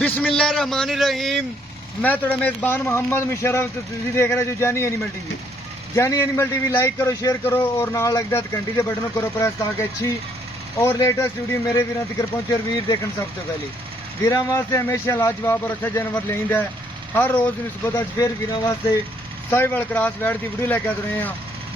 बिस्मिल्लाहिर्रहमानिर्रहीम। मैं थोड़ा मेज़बान मोहम्मद मुशर्रफ, तुसीं देख रहे जो जानी एनिमल टीवी। जानी एनिमल टीवी लाइक करो, शेयर करो और नाल लगदा घंटी के बटन करो प्रेस ताकि अच्छी और लेटेस्ट वीडियो मेरे वीरों तक पहुंचे। और वीर देखने सब तो पहले वीरों वास्ते हमेशा लाजवाब और अच्छा जानवर लेंदा है। हर रोज़ निस्बत अज फिर वीरों वास्ते साहिवाल क्रॉस बैठ की वीडियो लेके आ रहे हैं।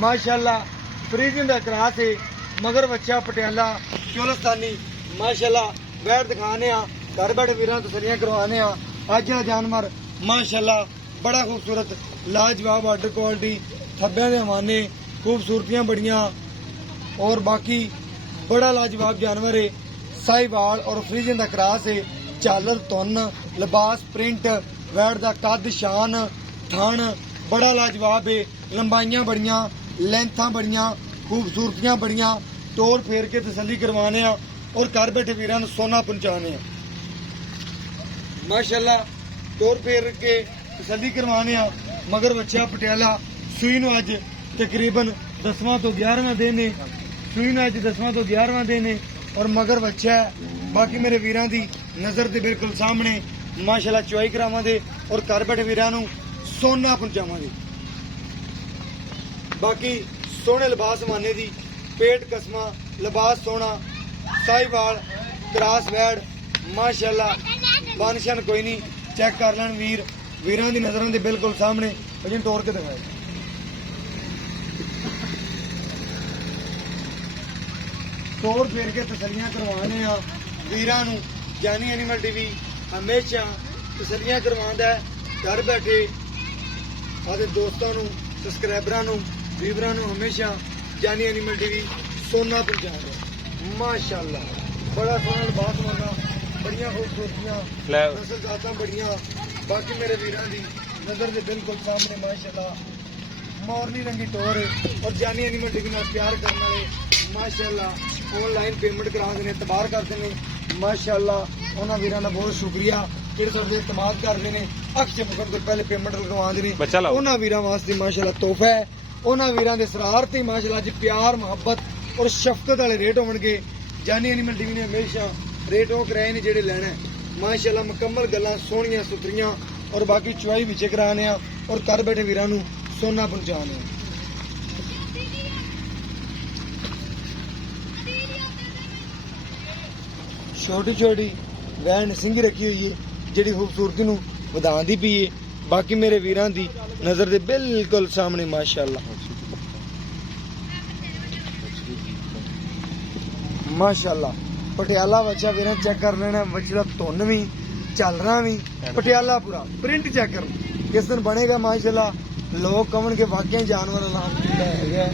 माशाल्लाह फ्रीजिंग का क्रॉस है, मगर बच्चा पटियाला चोलस्तानी माशाल्लाह बैठ दिखाने घर बैठे वीरों तसलियां करवाने। अज का जानवर माशाल्लाह बड़ा खूबसूरत लाजवाब आर्डर क्वालिटी थब्बे के हवाने खूबसूरतियां बड़ियां और बाकी बड़ा लाजवाब जानवर है। साहिवाल और फ्रीजन का क्रॉस है। झालर तुन लिबास प्रिंट वैट का कद शान थन बड़ा लाजवाब है। लंबाइयां बड़ियां लेंथा बड़ियां खूबसूरतियां बड़ियां तोड़ फेर के तसली करवाने और घर बैठे वीरां नूं सोना पहुंचाने माशाल्लाह तोड़ फेर के तसली करवाने। मगर बच्चा पटियाला सूई नूं अज तकरीबन 10वां तो 11वां दिन है। सूई नूं अज 10वां तो 11वां दिन है और मगर बच्चा है। बाकी मेरे वीरां दी नज़र दे बिल्कुल सामने माशाल्लाह चुआई करावांगे और घर बैठे वीरां नूं सोना पहुंचावांगे। बाकी सोहने लिबास माने दी पेट कसमा लिबास सोना साहिवाल क्रॉस वैड माशाल्लाह बानशान कोई नहीं। चेक कर लैन वीर वीरां दी नज़रां दे बिल्कुल सामने वजन तोड़ के दिखाए। तोड़ फेर के तसलियां करवाने वीरां नूं जानी एनिमल टीवी हमेशा तसलियां करवांदा है। घर बैठे आदे दोस्तों नूं सबसक्राइबरां नूं व्यूअरां नूं हमेशा जानी एनिमल टीवी सोना पहुंचादा माशाल्लाह। बड़ा सोहना लिबास होना बड़ियां खूबसूरतियां नस्ल जातां बड़ियां। बाकी मेरे वीरां दी नज़र दे बिल्कुल सामने माशाल्लाह मोरनी रंगी टोर है और जानी एनिमल टीवी नाल प्यार करने वाले माशाल्लाह ऑनलाइन पेमेंट करा देने एतबार करते हैं माशाल्लाह। उन्हां वीरां दा बहुत शुक्रिया जेहड़े साडे इस्तेमाल करदे ने अख चमकण तो पहले पेमेंट लगवांदे ने। उन्हां वीरां वास्ते माशाल्लाह तोहफा है। उन्हां वीरां दे सरार ते माशाल्लाह अज प्यार मुहब्बत और शफकत वाले रेट होणगे। जानी एनिमल टीवी ने हमेशा रेट वो कराए ने जेहड़े लैना माशाल्लाह मुकम्मल गल्लां सोहणियां सुथरियां और बाकी चुआई विच कराने और घर बैठे वीरां नूं सोना पहुंचाने। छोटी छोटी वैन सिंगी रखी हुई है जिहड़ी खूबसूरती नूं वधांदी पई है। बाकी मेरे वीरां दी नज़र दे बिल्कुल सामने माशाल्लाह माशाल्लाह पटियाला बच्चा वीरां चेक कर लेना। बच्चे का धुन भी झालरा भी पटियाला पूरा प्रिंट चेक कर किस दिन बनेगा माशाल्लाह। लोग कमन के वाकई जानवर है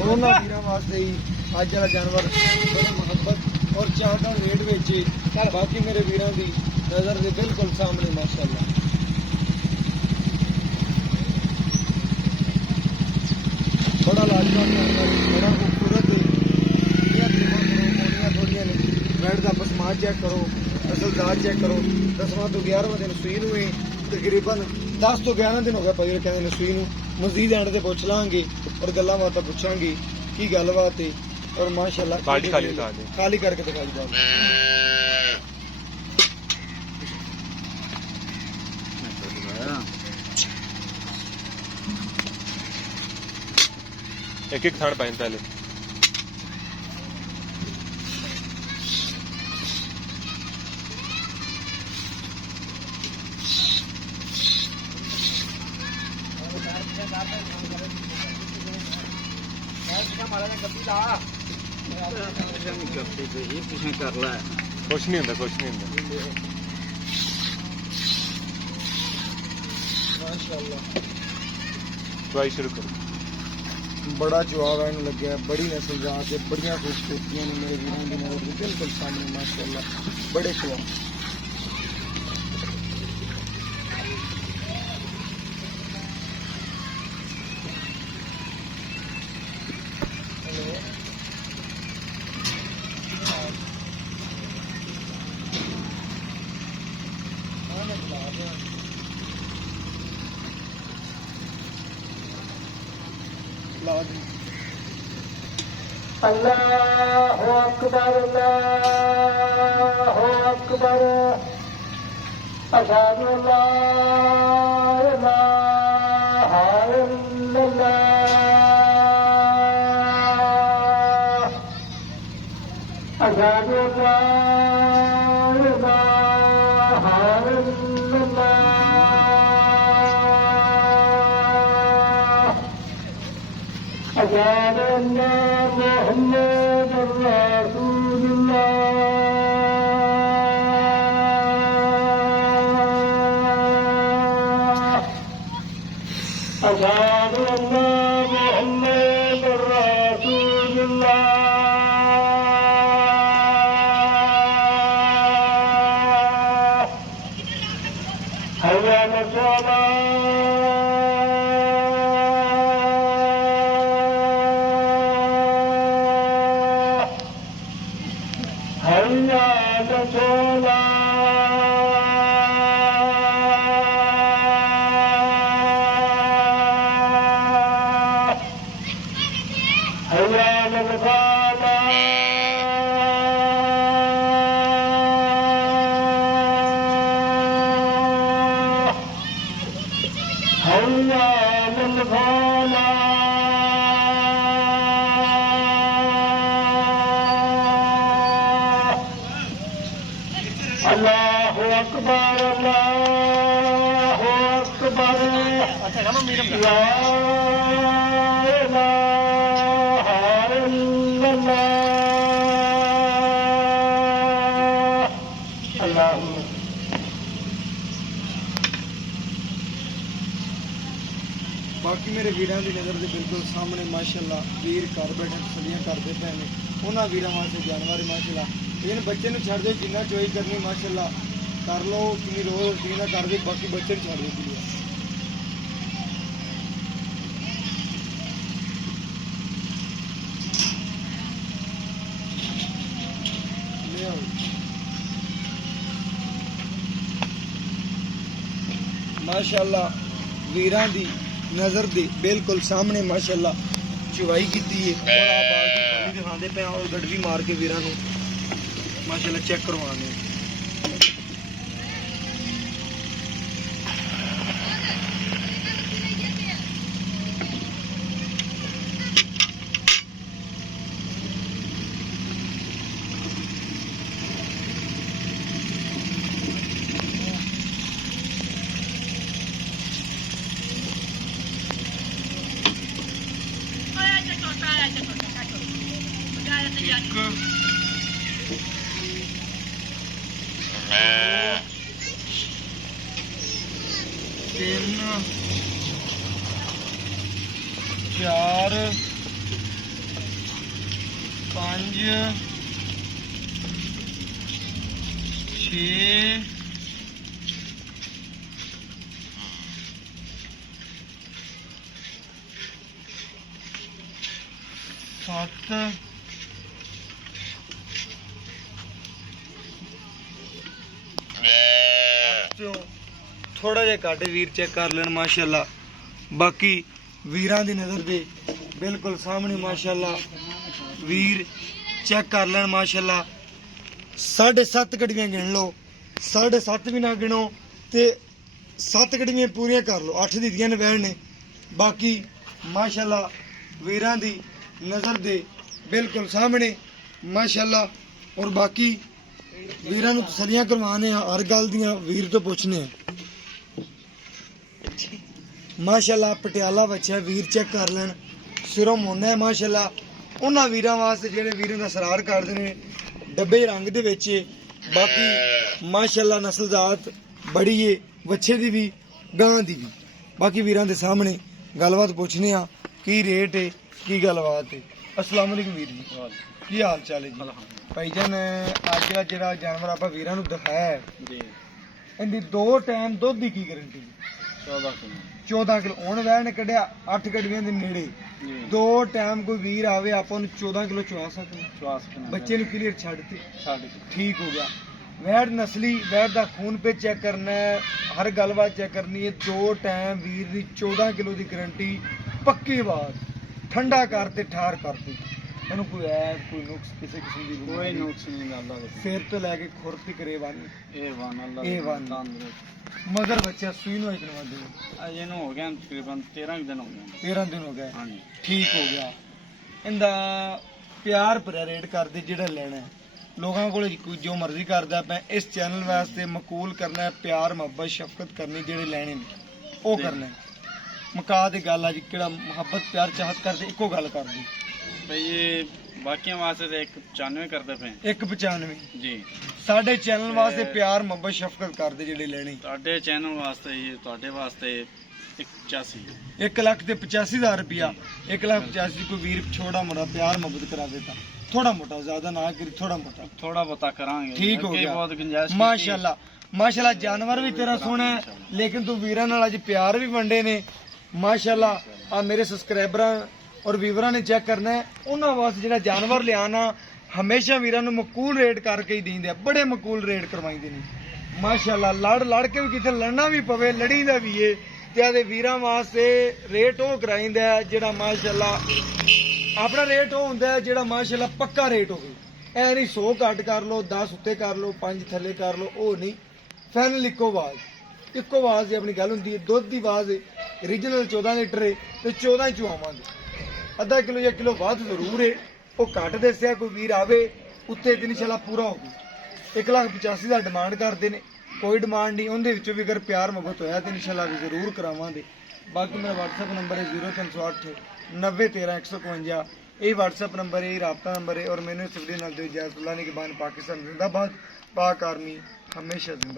और उन्होंने वीरां वास्ते ही अज वाला जानवर बड़ी मुहब्बत और चाहदार रेट बेचे। बाकी मेरे वीरां दी नज़र दे बिल्कुल सामने माशाल्लाह बड़ा लाजवाब जानवर बड़ा खूबसूरत है। थोड़ियां ने बैठ का पसमाज चेक करो नस्लदार चेक करो। 10वां तो 11वां दिन सूई नूं तकरीबन 10 तो 11 दिन हो गया भाई कहते सूई नूं। मजीद एंड ते पुछ लांगे और गल्लां बातां पुछांगे की गलबात है और माशाल्लाह खाली करके दिखाई दो। एक थर्ड पाइन पहले कुछ नहीं होता माशाल्लाह ट्राई शुरू करो। बड़ा जवाब है लगे बड़ी नस्ल जात है बड़ियां खूबसूरतियां ने मेरे वीरों की नज़र बिल्कुल सामने माशाल्लाह बड़े जवाब। अल्लाहु अकबर अल्लाहु अकबर। أشهد أن لا إله إلا الله أشهد أن لا إله إلا الله أشهد أن محمدا رسول الله أشهد أن محمدا رسول الله حي على الصلاة حي على الصلاة حي على الفلاح حي على الفلاح الله أكبر الله أكبر لا إله إلا الله اللهم ਬਾਕੀ ਮੇਰੇ ਵੀਰਾਂ ਦੀ ਨਜ਼ਰ ਦੇ ਬਿਲਕੁਲ ਸਾਹਮਣੇ ਮਾਸ਼ਾਅੱਲਾ ਵੀਰ ਘਰ ਬੈਠੇ ਤਸਲੀਆਂ ਕਰਦੇ ਪਏ ਨੇ ਉਹਨਾਂ ਵੀਰਾਂ ਵਾਸਤੇ ਜਾਨਵਰ ਮਾਸ਼ਾਅੱਲਾ ਇਹਨ ਬੱਚੇ ਨੂੰ ਛੱਡ ਦਿਓ ਜਿੰਨਾ ਚੋਈ ਕਰਨੀ ਮਾਸ਼ਾਅੱਲਾ ਕਰ ਲਓ ਕਿੰਨੀ ਰੋਜ਼ ਰੁਟੀਨ ਨਾਲ ਕਰ ਦਿਓ ਬਾਕੀ ਬੱਚੇ ਨੂੰ ਛੱਡ ਦਿਓ माशाअल्लाह वीरां दी नज़र दे बिल्कुल सामने माशाअल्लाह चुवाई कीती है और आप बाकी पानी दिखाते पे और गड़वी मार के वीरां नूं माशाअल्लाह चेक करवाने तीन चार पांच छे सत्त थोड़ा जिहा घट वीर चेक कर लेन माशाअल्लाह बाकी वीरां दी नज़र दे बिल्कुल सामने माशाअल्लाह वीर चेक कर लेन माशाअल्लाह 7.5 गड्डियां गिन लो 7.5 भी ना गिनो ते 7 गड्डियां पूरियां कर लो 8 दित्तियां ने वैन ने बाकी माशाअल्लाह वीरां दी नज़र दे बिल्कुल सामने माशाअल्लाह और बाकी वीरां नूं तसल्लियां करवाने हर गल दियां वीर तो पुछने माशाअल्लाह पटियाला बच्चा वीर चेक कर लेन सिरों मोना है माशाअल्लाह उन्हां वीरां वास्ते जेहड़े वीरां दा सरार करदे ने डब्बे रंग दे विच बाकी माशाअल्लाह नस्लजात बड़ी है बच्चे दी भी गां दी भी बाकी वीरां दे सामने गलबात पुछने आ की रेट है की गलबात है अस्सलाम वालेकुम वीर जी की हाल चाल है जी भाईजान अज दा जेहड़ा जानवर आपां वीरां नूं दिखाया है जी इहदी 2 टाइम दुध दी की गारंटी 14 किलो हुण वैन ने कढ़िया 8 गड्डियां दे नेड़े 2 टाइम कोई वीर आवे आपां नूं 14 किलो चवा सकते बच्चे नूं क्लीयर छड्डते ठीक हो गया वैट नस्ली वैट दा खून पे चेक करना है हर गलबात चेक करनी है 2 टाइम वीर दी 14 किलो दी गारंटी पक्की बात ठंडा करते ठार करते ਇਹਨੂੰ ਕੋਈ ਐ ਕੋਈ ਨੁਕਸ ਕਿਸੇ ਕਿਸਮ ਦੀ ਕੋਈ ਨੁਕਸ ਨਹੀਂ ਅੱਲਾ ਦੇ ਸਿਰ ਤੋਂ ਲੈ ਕੇ ਖੁਰ ਤੱਕ ਰੇਵਾਨ ਇਹ ਵਾਨ ਅੱਲਾ ਇਹ ਵਾਨ। ਤੰਦਰੁਸਤ ਮਗਰ ਬੱਚਾ ਸੂਈ ਨੂੰ ਇਤਨਾ ਦੇ ਅਜੇ ਨੂੰ ਹੋ ਗਿਆ ਤਕਰੀਬਨ 13 ਦਿਨ ਹੋ ਗਏ 13 ਦਿਨ ਹੋ ਗਏ ਹਾਂਜੀ ਠੀਕ ਹੋ ਗਿਆ ਇਹਦਾ ਪਿਆਰ ਭਰਿਆ ਰੇਟ ਕਰਦੇ ਜਿਹੜਾ ਲੈਣਾ ਹੈ। ਲੋਕਾਂ ਕੋਲ ਕੋਈ ਜੋ ਮਰਜ਼ੀ ਕਰਦਾ ਪਿਆ ਇਸ ਚੈਨਲ ਵਾਸਤੇ ਮਕਬੂਲ ਕਰਨਾ ਹੈ, ਪਿਆਰ ਮੁਹੱਬਤ ਸ਼ਫਕਤ ਕਰਨੀ ਜਿਹੜੇ ਲੈਣੇ ਨੇ ਉਹ ਕਰਨਾ ਹੈ। ਮਕਾ ਦੀ ਗੱਲ ਆ ਜੀ ਕਿਹੜਾ ਮੁਹੱਬਤ ਪਿਆਰ ਚਾਹਤ ਕਰਦੇ ਇੱਕੋ ਗੱਲ ਕਰਦੀ ਭਈ ਇਹ ਬਾਕੀਆਂ ਵਾਸਤੇ ਤੇ 195 ਕਰਦੇ ਪਏ 195 ਜੀ ਸਾਡੇ ਚੈਨਲ ਵਾਸਤੇ ਪਿਆਰ ਮੁਹੱਬਤ ਸ਼ਫਕਤ ਕਰਦੇ ਜਿਹੜੇ ਲੈਣੇ ਤੁਹਾਡੇ ਚੈਨਲ ਵਾਸਤੇ ਜੀ ਤੁਹਾਡੇ ਵਾਸਤੇ 185 1,85,000 रुपया 1,85,000 ਕੋਈ ਵੀਰ ਛੋੜਾ ਮੋਟਾ ਪਿਆਰ ਮੁਹੱਬਤ ਕਰਾ ਦੇਤਾ ਥੋੜਾ ਮੋਟਾ ਜ਼ਿਆਦਾ ਨਾ ਕਰੀ ਥੋੜਾ ਮੋਟਾ ਥੋੜਾ ਬਤਾ ਕਰਾਂਗੇ ਠੀਕ ਹੋ ਅੱਗੇ ਗਿਆ ਬਹੁਤ ਗੁੰਜਾਇਸ਼ ਕੀਤੀ। ਮਾਸ਼ਾਅੱਲਾ ਮਾਸ਼ਾਅੱਲਾ ਜਾਨਵਰ ਵੀ ਤੇਰਾ ਸੋਹਣਾ ਹੈ ਲੇਕਿਨ ਤੂੰ ਵੀਰਾਂ ਨਾਲ ਅੱਜ ਪਿਆਰ ਵੀ ਵੰਡੇ ਨੇ ਮਾਸ਼ਾਅੱਲਾ ਆ ਮੇਰੇ ਸਬਸਕ੍ਰਾਈਬਰਾਂ ਔਰ ਵੀਵਰਾਂ ਨੇ ਚੈੱਕ ਕਰਨਾ ਹੈ ਉਹਨਾਂ ਵਾਸਤੇ ਜਿਹੜਾ ਜਾਨਵਰ ਲਿਆਣਾ ਹਮੇਸ਼ਾ ਵੀਰਾਂ ਨੂੰ ਮਕੂਲ ਰੇਟ ਕਰਕੇ ਹੀ ਦਿੰਦੇ ਆ ਬੜੇ ਮਕੂਲ ਰੇਟ ਕਰਵਾਈਂਦੇ ਨੇ ਮਾਸ਼ਾਅੱਲਾ ਲੜ ਕੇ ਵੀ ਕਿਤੇ ਲੜਨਾ ਵੀ ਪਵੇ ਲੜੀਦਾ ਵੀ ਏ ਤੇ ਆਦੇ ਵੀਰਾਂ ਵਾਸਤੇ ਰੇਟ ਉਹ ਕਰਾਈਂਦਾ ਹੈ ਜਿਹੜਾ ਮਾਸ਼ਾਅੱਲਾ ਆਪਣਾ ਰੇਟ ਉਹ ਹੁੰਦਾ ਹੈ ਜਿਹੜਾ ਮਾਸ਼ਾਅੱਲਾ ਪੱਕਾ ਰੇਟ ਹੋਵੇ ਐ ਨਹੀਂ 100 ਘੱਟ ਕਰ ਲਓ 10 ਉੱਤੇ ਕਰ ਲਓ 5 ਥੱਲੇ ਕਰ ਲਓ ਉਹ ਨਹੀਂ ਫਾਈਨਲ ਇੱਕੋ ਆਵਾਜ਼ ਦੀ ਆਪਣੀ ਗੱਲ ਹੁੰਦੀ ਹੈ ਦੁੱਧ ਦੀ ਆਵਾਜ਼ ਰੀਜਨਲ 14 ਲੀਟਰ ਹੈ ਤੇ 14 ਹੀ ਚੁਆਵਾਂਗੇ ਅੱਧਾ ਕਿਲੋ ਜਾਂ ਕਿਲੋ ਵੱਧ ਜ਼ਰੂਰ ਹੈ ਉਹ ਘੱਟ ਦੱਸਿਆ ਕੋਈ ਵੀਰ ਆਵੇ ਉੱਤੇ ਦਿਨ ਇਨਸ਼ਾਅੱਲਾ ਪੂਰਾ ਹੋਊ 1,85,000 ਦਾ ਡਿਮਾਂਡ ਕਰਦੇ ਨੇ ਕੋਈ ਡਿਮਾਂਡ ਨਹੀਂ ਉਹਦੇ ਵਿੱਚੋਂ ਵੀ ਅਗਰ ਪਿਆਰ ਮੁਹੱਬਤ ਹੋਇਆ ਤੇ ਇਨਸ਼ਾਅੱਲਾ ਵੀ ਜ਼ਰੂਰ ਕਰਾਵਾਂਗੇ ਬਾਕੀ ਮੇਰਾ WhatsApp ਨੰਬਰ ਹੈ 0308 9013 151 ਇਹ WhatsApp ਨੰਬਰ ਹੈ ਰਾਬਤਾ ਨੰਬਰ ਹੈ ਔਰ ਮੈਨੂੰ ਇਸ ਵੀਡੀਓ ਨਾਲ ਦਿਓ ਇਜਾਜ਼ਤ ਅੱਲਾਹ ਨੇ ਕੇ ਬਾਨ ਪਾਕਿस्तान जिंदाबाद पाक आर्मी हमेशा जिंदा